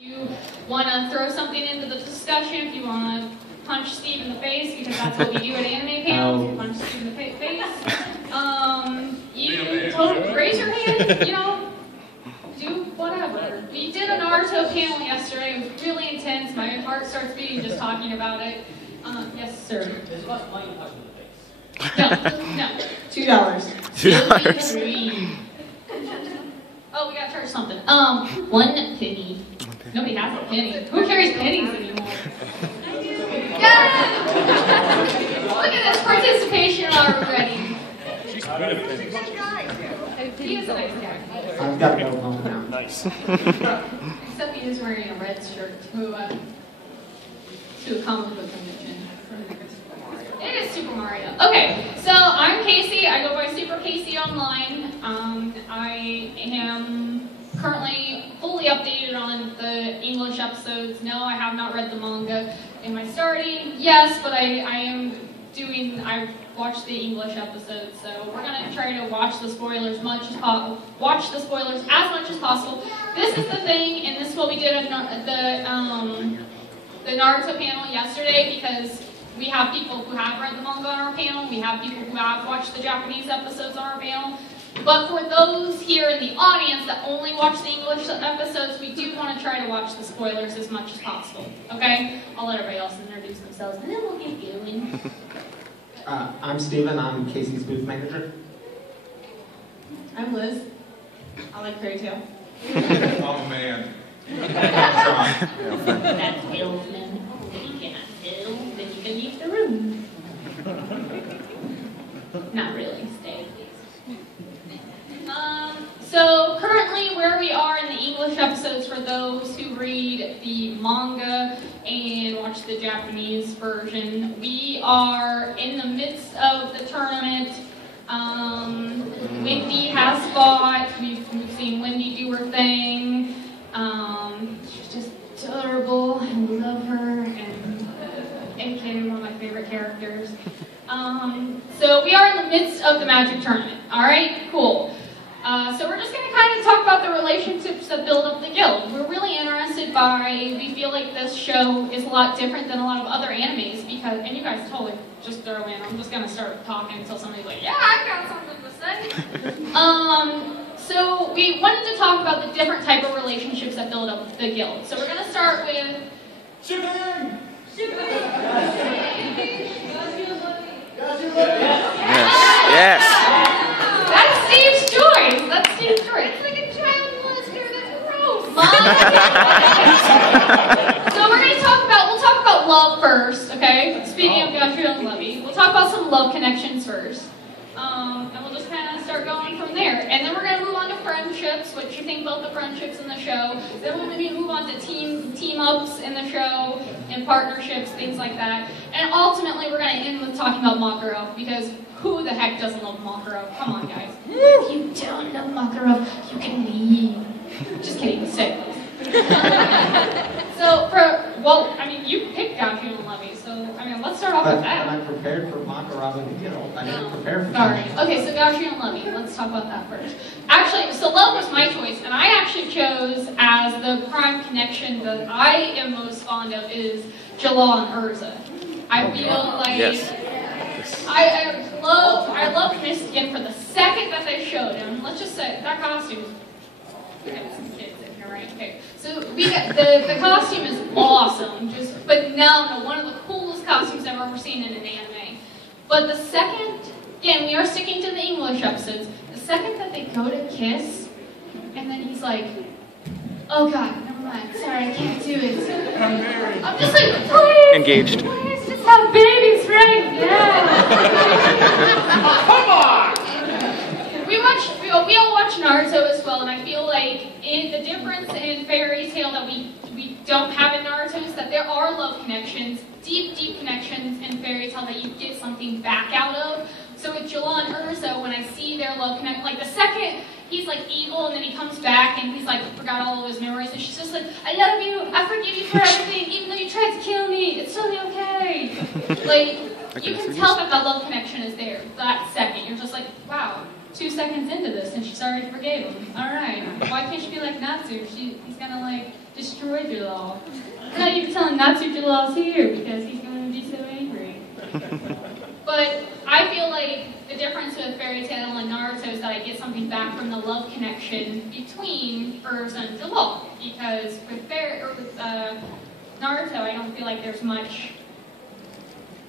you want to throw something into the discussion, if you want to punch Steve in the face, because that's what we do at anime panels, we punch Steve in the face. You totally raise your hand, you know, do whatever. We did a Naruto panel yesterday, it was really intense, my heart starts beating just talking about it. Yes, sir. Is it much money punch in the face? No. $2. $2. Oh, we gotta charge something. 1 penny. Nobody has a penny. Who carries pennies anymore? Yeah! Look at this participation already. She's good at pennies. He is a nice guy. I've got to go home now. Nice. Except he is wearing a red shirt to a comic book convention. It is Super Mario. Okay, so I'm Casey. I go by Super Casey online. I am currently fully updated on the English episodes. No, I have not read the manga. Am I starting? Yes, but I watched the English episodes, so we're gonna try to watch the spoilers as much as possible. This is the thing, and this is what we did at the Naruto panel yesterday, because we have people who have read the manga on our panel, we have people who have watched the Japanese episodes on our panel, but for those here in the audience that only watch the English episodes, we do want to try to watch the spoilers as much as possible, okay? I'll let everybody else introduce themselves, and then we'll get going. I'm Steven, I'm Casey's booth manager. I'm Liz. I like fairy tale. Oh man. That's Wilson. If you cannot tell, then you can leave the room. Not really, stay. So currently where we are in the English episodes, for those who read the manga and watch the Japanese version, we are in the midst of the tournament. Wendy has fought. We've seen Wendy do her thing. She's just adorable. I love her, and aka one of my favorite characters. So we are in the midst of the Magic Tournament. All right, cool. So we're just going to kind of talk about the relationships that build up the guild. We're really interested we feel like this show is a lot different than a lot of other animes, because, and you guys totally just throw in, I'm just going to start talking until somebody's like, yeah, I've got something to say. So we wanted to talk about the different type of relationships that build up the guild. So we're going to start with... Shipping! Yes. That's Steve's choice. That's Steve's choice. It's like a child molester. That's gross. So we're going to talk about love first, okay? Speaking of Gabriel and Levy, we'll talk about some love connections first. And we'll just kind of start going from there. And then we're going to move on to friendships, what you think about the friendships in the show. Then we're going to move on to team-ups in the show, and partnerships, things like that. And ultimately, we're going to end with talking about Makaro, because who the heck doesn't love Makaro? Come on, guys. If you don't love Makaro, you can leave. Just kidding, stay. You picked Gabriel and Levy, so, let's start off with that. I'm prepared for Makaro and the guild. I didn't prepare for Sorry. that. Okay, so Gabriel and Levy, let's talk about that first. Actually, so love was my choice, and I actually chose as the prime connection that I am most fond of is Jalal and Urza. I feel like... Yes. I love his skin for the second that they showed him. Let's just say that costume. We have some kids in here, right? Okay. So we got the costume is awesome. But no, one of the coolest costumes I've ever seen in an anime. But the second, again, we are sticking to the English episodes. The second that they go to kiss, and then he's like, "Oh God, never mind. Sorry, I can't do it." I'm just like, please, Engaged. Please just have babies right now. Come on! We all watch Naruto as well, and I feel like the difference in fairy tale that we don't have in Naruto is that there are love connections, deep connections in fairy tale that you get something back out of. So with Jalal and Urza, when I see their love connect, like the second he's like evil, and then he comes back and he's like forgot all of his memories, and she's just like, "I love you, I forgive you for everything, even though you tried to kill me, it's totally okay." Like, you can tell that love connection is there that second. You're just like, wow. 2 seconds into this, and she's already forgave him. All right. Why can't she be like Natsu? He's gonna like destroy Jalal. Not even telling Natsu Jalal's here because he's going to be so angry. But I feel like the difference with Fairy Tail and Naruto is that I get something back from the love connection between Urza and Jalal. Because with Naruto, I don't feel like there's much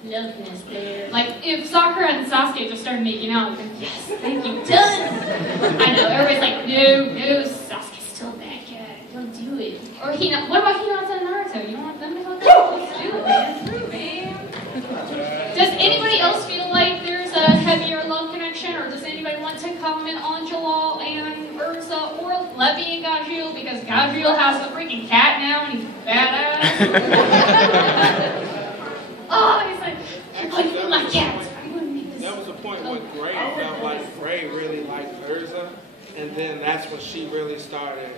loveness there. Like, if Sakura and Sasuke just started making out, I'd be like, yes, thank you, done! I know, everybody's like, no, Sasuke's still a bad guy, don't do it. Or what about Hinata and Naruto? You don't want them to hook up? Let's do it, man. It's true, man. Does anybody else feel like there's a heavier love connection, or does anybody want to comment on Jalal and Urza, or Levi and Gajeel? Because Gajeel has a freaking cat now, and he's badass. Oh, he's like, everybody feel my cat. I'm going to make this. That was the point when Gray felt like Gray really liked Urza, and then that's when she really started.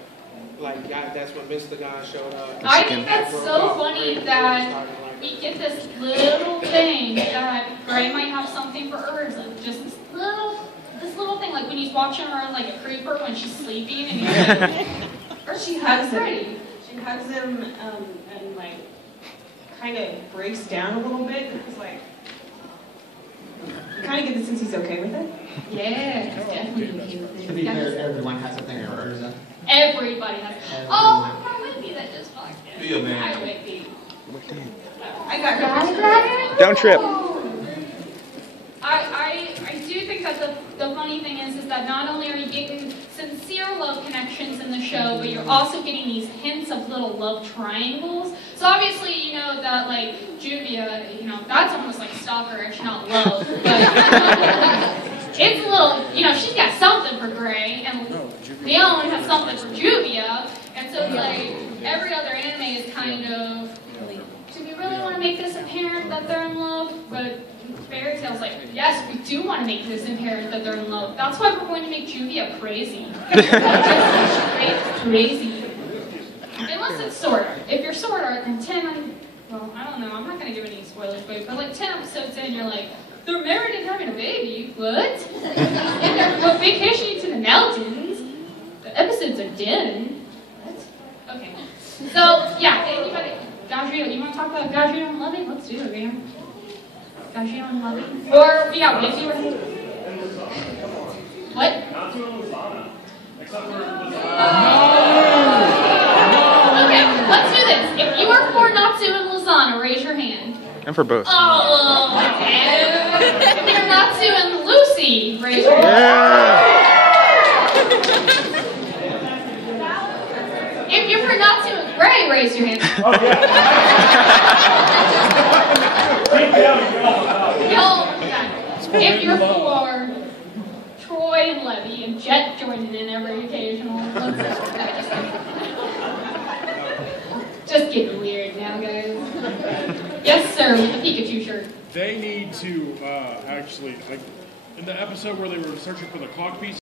Like, that's when Mr. Gon showed up. I think that's so funny that we get this little thing that Gray might have something for Urza. Just this little thing, like when he's watching her like a creeper when she's sleeping, and he's like, Or she hugs him. She hugs him and like kind of breaks down a little bit. It's like you kind of get the sense he's okay with it. yeah, he's definitely okay with it. To be fair, everyone has something for Urza. Everybody has. Oh, I got Whitby that just walked in. Be a man. Hi, Whitby. I got Don't trip. I do think that the funny thing is that not only are you getting sincere love connections in the show, but you're also getting these hints of little love triangles. So obviously, you know that like Juvia, you know, that's almost like stalker-ish, not love. But it's a little, you know, she's got something for Gray, and Leon has something for Juvia, and so it's like every other anime is kind of, do we really want to make this apparent that they're in love? But Fairy Tail's like, yes, we do want to make this apparent that they're in love. That's why we're going to make Juvia crazy. Just crazy. Unless it's Sword Art. If you're Sword Art, then 10, well, I don't know, I'm not going to give any spoilers, but like 10 episodes in, you're like, they're married and having a baby, what? And they're vacationing to the mountains. The episodes are done. What? Okay. So, yeah, anybody, Gajeel, you want to talk about Gajeel and Loving? Let's do it, man. Gajeel and Loving? Or, yeah, Whitby or what? Okay, let's do this. If you are for Natsu and Lozano, raise your hand. And for both. Oh, okay. If you're Natsu and Lucy, raise your hand. Yeah. If you're for Natsu and Gray, raise your hand. Oh, yeah. If you're for Troy and Levy and Jet joining in every occasional. Just getting weird now, guys. Yes, sir, with the Pikachu shirt. They need to actually, like, in the episode where they were searching for the clock piece,